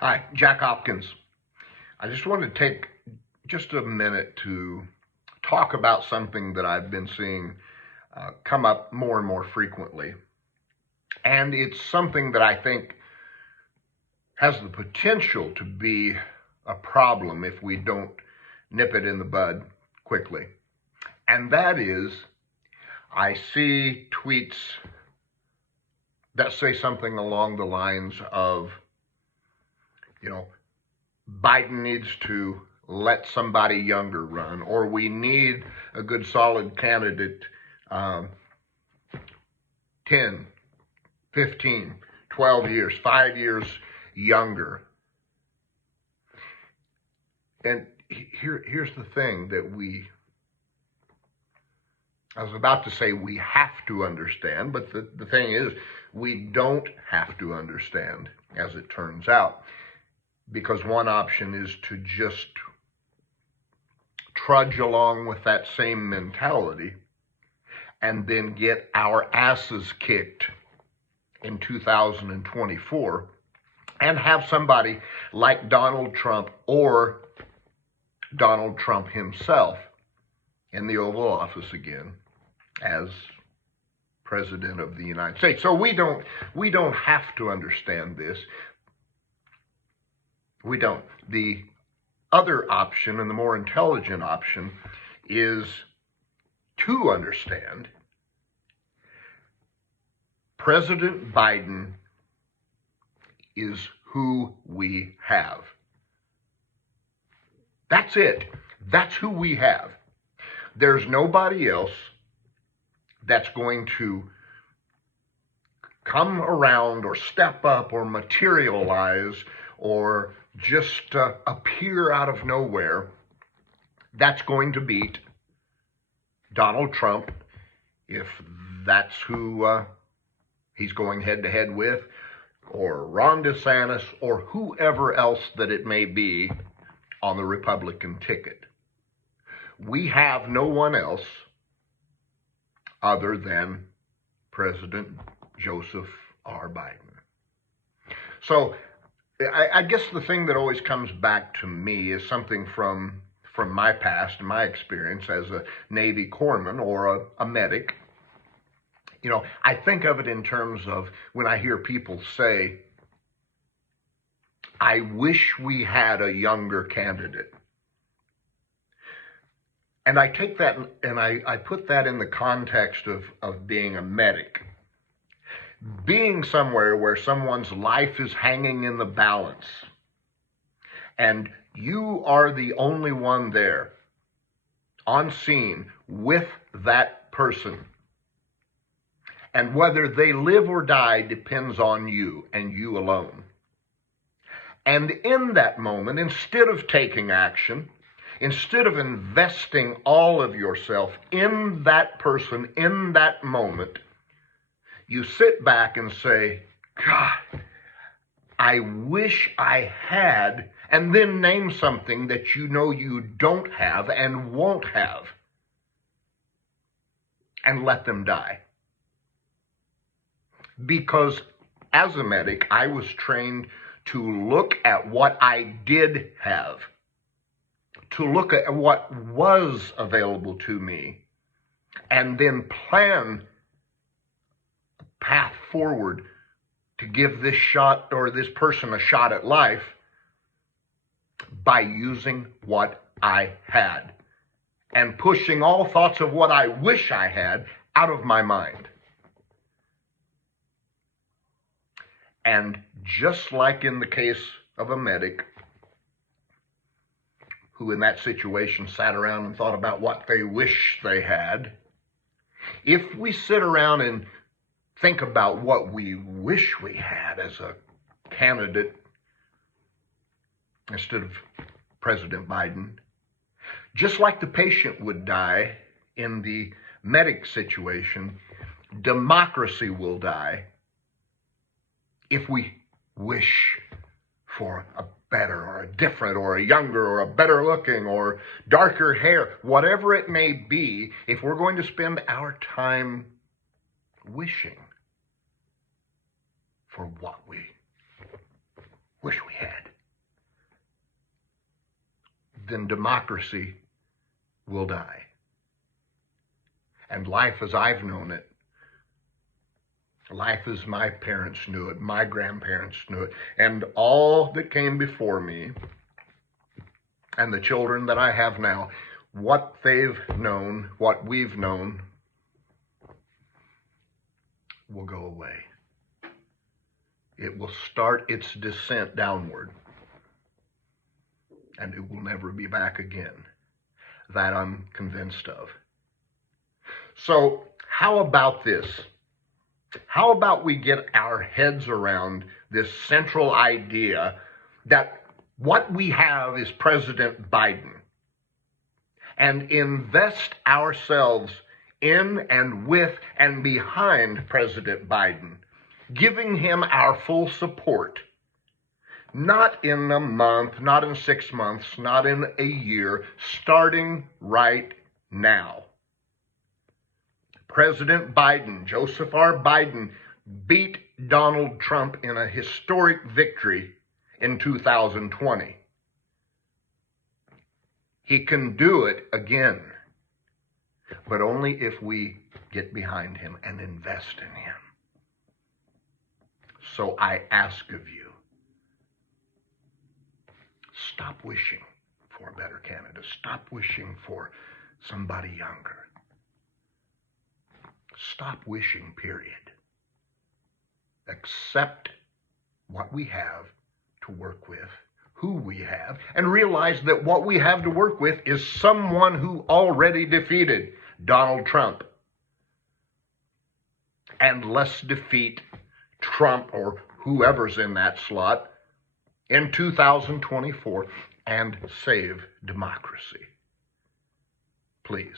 Hi, Jack Hopkins. I just wanted to take just a minute to talk about something that I've been seeing come up more and more frequently. And it's something that I think has the potential to be a problem if we don't nip it in the bud quickly. And that is, I see tweets that say something along the lines of, Biden needs to let somebody younger run, or we need a good solid candidate 10, 15, 12 years, 5 years younger. And here's the thing that I was about to say we have to understand, but the thing is, we don't have to understand, as it turns out. Because one option is to just trudge along with that same mentality and then get our asses kicked in 2024 and have somebody like Donald Trump or Donald Trump himself in the Oval Office again as President of the United States. So we don't have to understand this. We don't. The other option, and the more intelligent option, is to understand President Biden is who we have. That's it. That's who we have. There's nobody else that's going to come around or step up or materialize or just appear out of nowhere that's going to beat Donald Trump, if that's who he's going head to head with, or Ron DeSantis, or whoever else that it may be on the Republican ticket. We have no one else other than President Joseph R. Biden. So I guess the thing that always comes back to me is something from my past and my experience as a Navy corpsman or a medic. I think of it in terms of when I hear people say, I wish we had a younger candidate. And I take that and I put that in the context of being a medic. Being somewhere where someone's life is hanging in the balance and you are the only one there on scene with that person. And whether they live or die depends on you and you alone. And in that moment, instead of taking action, instead of investing all of yourself in that person, in that moment, you sit back and say, God, I wish I had, and then name something that you know you don't have and won't have, and let them die. Because as a medic, I was trained to look at what I did have, to look at what was available to me, and then plan path forward to give this shot or this person a shot at life by using what I had and pushing all thoughts of what I wish I had out of my mind. And just like in the case of a medic who in that situation sat around and thought about what they wish they had, if we sit around and think about what we wish we had as a candidate instead of President Biden, just like the patient would die in the medic situation, democracy will die if we wish for a better or a different or a younger or a better looking or darker hair, whatever it may be. If we're going to spend our time wishing for what we wish we had, and democracy will die. And life as I've known it, life as my parents knew it, my grandparents knew it, and all that came before me, and the children that I have now, what they've known, what we've known, will go away. It will start its descent downward, and it will never be back again. That I'm convinced of. So how about this? How about we get our heads around this central idea that what we have is President Biden, and invest ourselves in and with and behind President Biden, giving him our full support, not in a month, not in 6 months, not in a year, starting right now. President Biden, Joseph R. Biden, beat Donald Trump in a historic victory in 2020. He can do it again, but only if we get behind him and invest in him. So I ask of you, stop wishing for a better candidate. Stop wishing for somebody younger. Stop wishing, period. Accept what we have to work with, who we have, and realize that what we have to work with is someone who already defeated Donald Trump. And let's defeat Trump or whoever's in that slot in 2024 and save democracy. Please.